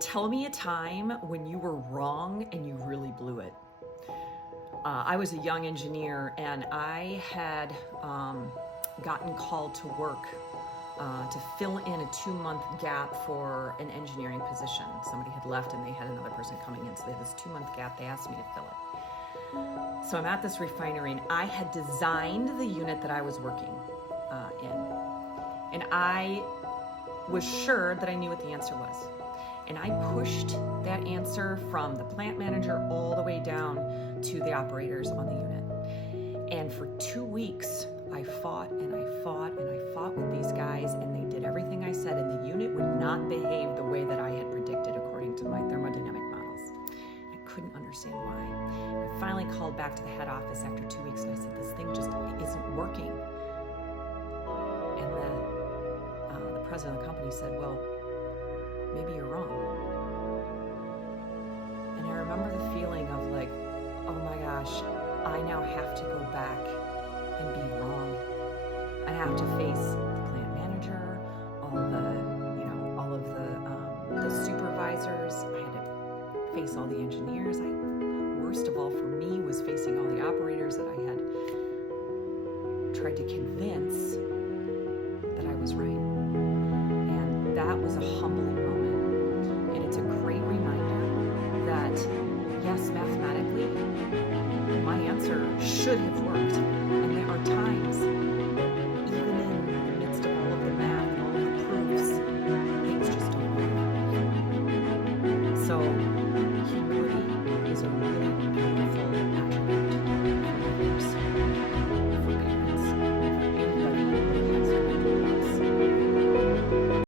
Tell me a time when you were wrong and you really blew it. I was a young engineer and I had gotten called to work to fill in a 2-month gap for an engineering position. Somebody had left and they had another person coming in, so they had this 2-month gap. They asked me to fill it. So I'm at this refinery and I had designed the unit that I was working in. And I was sure that I knew what the answer was. And I pushed that answer from the plant manager all the way down to the operators on the unit. And for 2 weeks, I fought and I fought and I fought with these guys, and they did everything I said, and the unit would not behave the way that I had predicted according to my thermodynamic models. I couldn't understand why. I finally called back to the head office after 2 weeks and I said, this thing just isn't working. And the president of the company said, well, maybe you're wrong. And I remember the feeling of like, oh my gosh, I now have to go back and be wrong. I have to face the plant manager, all of the supervisors. I had to face all the engineers. Worst of all for me was facing all the operators that I had tried to convince that I was right. And that was a humbling moment. And it's a great reminder that, yes, mathematically, my answer should have worked. And there are times